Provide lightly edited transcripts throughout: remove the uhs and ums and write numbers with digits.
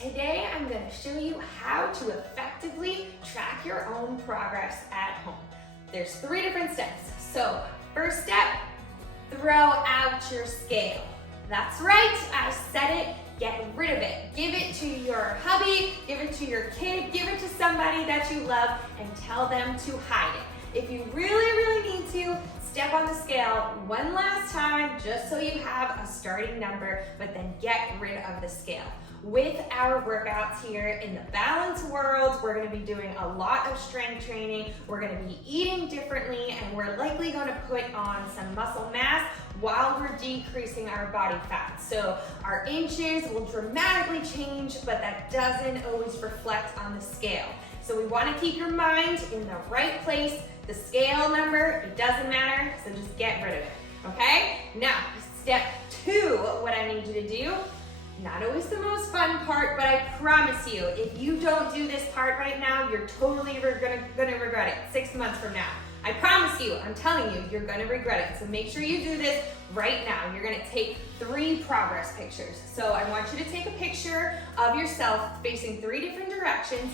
today I'm going to show you how to effectively track your own progress at home. There's 3 different steps. So first step, throw out your scale. That's right, I said it. Get rid of it. Give it to your hubby, give it to your kid, give it to somebody that you love, and tell them to hide it. If you really need to, step on the scale one last time just so you have a starting number, but then get rid of the scale. With our workouts here in the balance world, we're gonna be doing a lot of strength training, we're gonna be eating differently, and we're likely gonna put on some muscle mass while we're decreasing our body fat. So our inches will dramatically change, but that doesn't always reflect on the scale. So we wanna keep your mind in the right place. The scale number, it doesn't matter, so just get rid of it, okay? Now, step 2, what I need you to do, not always the most fun part, but I promise you, if you don't do this part right now, you're totally gonna regret it 6 months from now. I promise you, I'm telling you, you're gonna regret it. So make sure you do this right now. You're gonna take 3 progress pictures. So I want you to take a picture of yourself facing 3 different directions.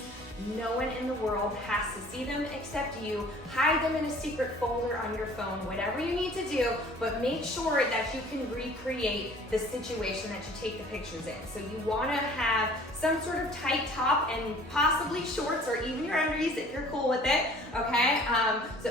No one in the world has to see them except you. Hide them in a secret folder on your phone, whatever you need to do, but make sure that you can recreate the situation that you take the pictures in. So you wanna have some sort of tight top and possibly shorts or even your undies if you're cool with it, okay?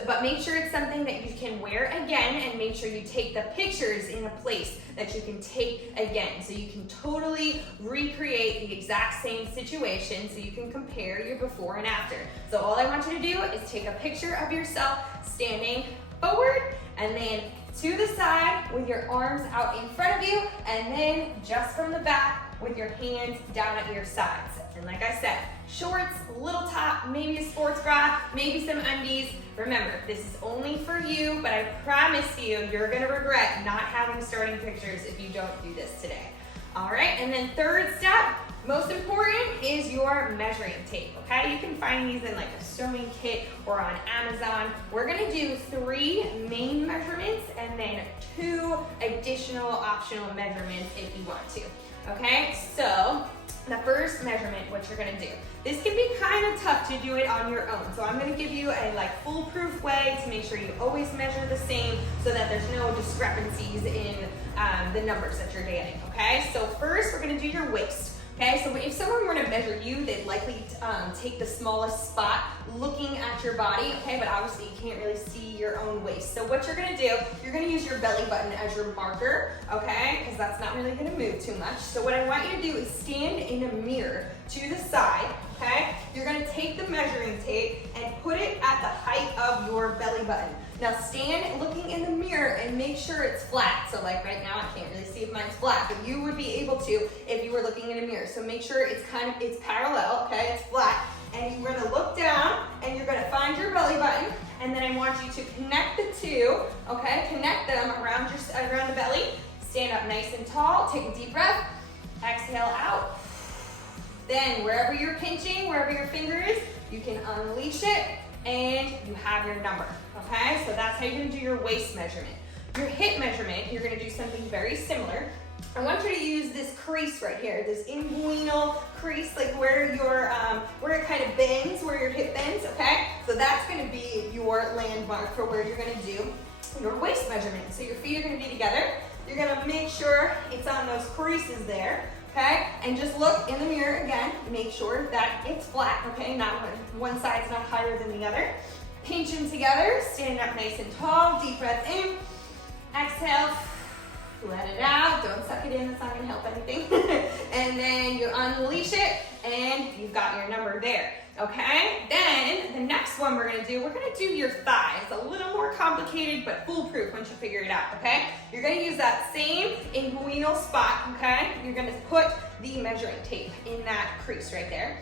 But make sure it's something that you can wear again, and make sure you take the pictures in a place that you can take again. So you can totally recreate the exact same situation so you can compare your before and after. So all I want you to do is take a picture of yourself standing forward and then to the side with your arms out in front of you, and then just from the back with your hands down at your sides. And like I said, shorts, little top, maybe a sports bra, maybe some undies. Remember, this is only for you, but I promise you, you're gonna regret not having starting pictures if you don't do this today. All right, and then third step, most important, is your measuring tape, okay? You can find these in like a sewing kit or on Amazon. We're gonna do 3 main measurements and then 2 additional optional measurements if you want to, okay? So the first measurement, what you're gonna do. This can be kind of tough to do it on your own. So I'm gonna give you a foolproof way to make sure you always measure the same so that there's no discrepancies in the numbers that you're getting, okay? So first, we're gonna do your waist. Okay, so if someone were to measure you, they'd likely take the smallest spot looking at your body, okay, but obviously you can't really see your own waist. So what you're gonna do, you're gonna use your belly button as your marker, okay, because that's not really gonna move too much. So what I want you to do is stand in a mirror to the side, okay? You're gonna take the measuring tape and put it at the height of your belly button. Now stand looking in the mirror and make sure it's flat. So like right now, I can't really see if mine's flat, but you would be able to if you were looking in a mirror. So make sure it's it's parallel, okay, it's flat. And you're gonna look down and you're gonna find your belly button, and then I want you to connect the 2, okay? Connect them around the belly. Stand up nice and tall, take a deep breath, exhale out. Then wherever you're pinching, wherever your finger is, you can unleash it and you have your number, okay? So that's how you're gonna do your waist measurement. Your hip measurement, you're gonna do something very similar. I want you to use this crease right here, this inguinal crease, like where where it kind of bends, where your hip bends, okay? So that's gonna be your landmark for where you're gonna do your waist measurement. So your feet are gonna be together. You're gonna make sure it's on those creases there, okay? And just look in the mirror again, make sure that it's flat, okay? Not one side's not higher than the other. Pinch them together, stand up nice and tall, deep breath in, exhale, let it out, don't suck it in, that's not gonna help anything. And then you unleash it, and you've got your number there, okay? Then, the next one we're gonna do your thigh. It's a little more complicated, but foolproof once you figure it out, okay? You're gonna use that same inguinal spot, okay? You're gonna put the measuring tape in that crease right there.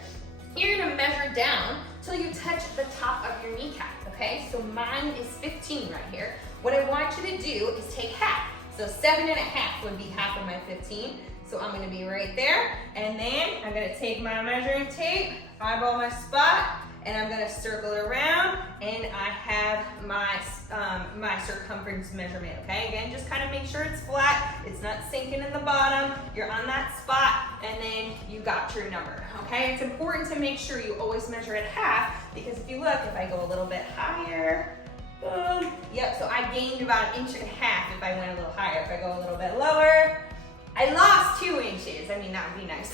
You're gonna measure down till you touch the top of your kneecap, okay? So mine is 15 right here. What I want you to do is take half. So 7.5 would be half of my 15. So I'm gonna be right there. And then I'm gonna take my measuring tape, eyeball my spot, and I'm gonna circle around, and I have my circumference measurement, okay? Again, just kind of make sure it's flat, it's not sinking in the bottom, you're on that spot, and then you got got your number, okay? It's important to make sure you always measure at half, because if you look, if I go a little bit higher, boom, yep, so I gained about 1.5 inches if I went a little higher. If I go a little bit lower, I lost 2 inches. I mean, that would be nice,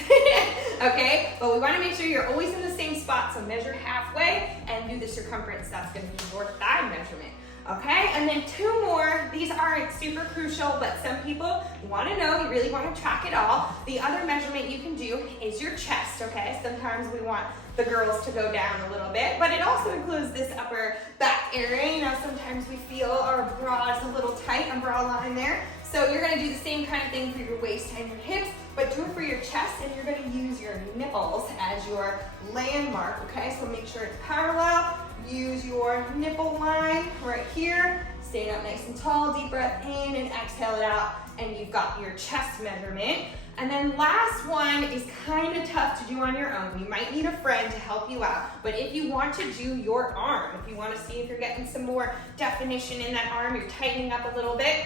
okay? But we wanna make sure you're always in the same spot, so measure halfway and do the circumference. That's gonna be your thigh measurement, okay? And then 2 more. These aren't super crucial, but some people wanna know, you really wanna track it all. The other measurement you can do is your chest, okay? Sometimes we want the girls to go down a little bit, but it also includes this upper back area. You know, sometimes we feel our bra is a little tight, our bra line there. So you're gonna do the same kind of thing for your waist and your hips, but do it for your chest, and you're gonna use your nipples as your landmark, okay? So make sure it's parallel. Use your nipple line right here. Stand up nice and tall, deep breath in and exhale it out, and you've got your chest measurement. And then last one is kind of tough to do on your own. You might need a friend to help you out, but if you want to do your arm, if you want to see if you're getting some more definition in that arm, you're tightening up a little bit,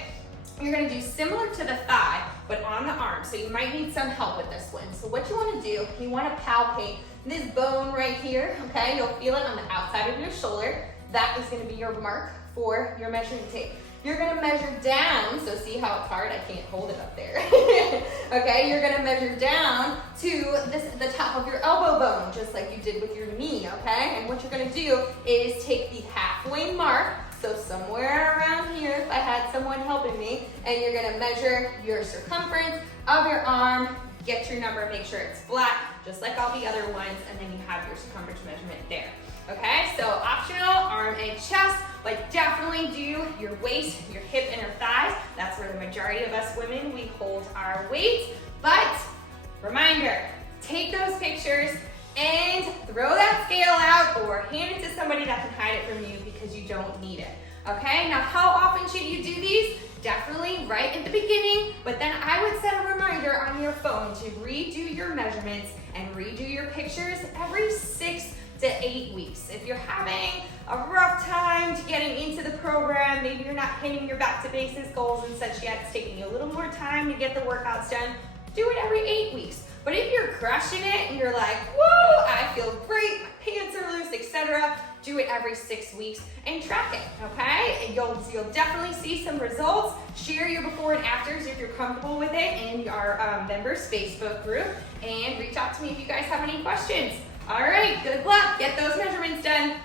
you're gonna do similar to the thigh, but on the arm. So you might need some help with this one. So what you wanna do, you wanna palpate this bone right here, okay? You'll feel it on the outside of your shoulder. That is gonna be your mark for your measuring tape. You're gonna measure down, so see how it's hard? I can't hold it up there. Okay, you're gonna measure down to the top of your elbow bone, just like you did with your knee, okay? And what you're gonna do is take the halfway mark, so somewhere around here, if I had someone helping me, and you're gonna measure your circumference of your arm, get your number, make sure it's flat, just like all the other ones, and then you have your circumference measurement there. Okay, so optional, arm and chest, but definitely do your waist, your hip, and your thighs. That's where the majority of us women, we hold our weight. But reminder, take those pictures and throw that scale out or hand it to somebody that can hide it from you because you don't need it. Okay, now how often should you do these? Definitely right at the beginning, but then I would set a reminder on your phone to redo your measurements and redo your pictures every 6 to 8 weeks. If you're having a rough time to getting into the program, maybe you're not hitting your back to basics goals and such yet, it's taking you a little more time to get the workouts done, do it every 8 weeks. But if you're crushing it and you're like, whoa, I feel great, my pants are loose, etc., do it every 6 weeks and track it, okay? You'll definitely see some results. Share your before and afters if you're comfortable with it in our members Facebook group, and reach out to me if you guys have any questions. All right, good luck. Get those measurements done.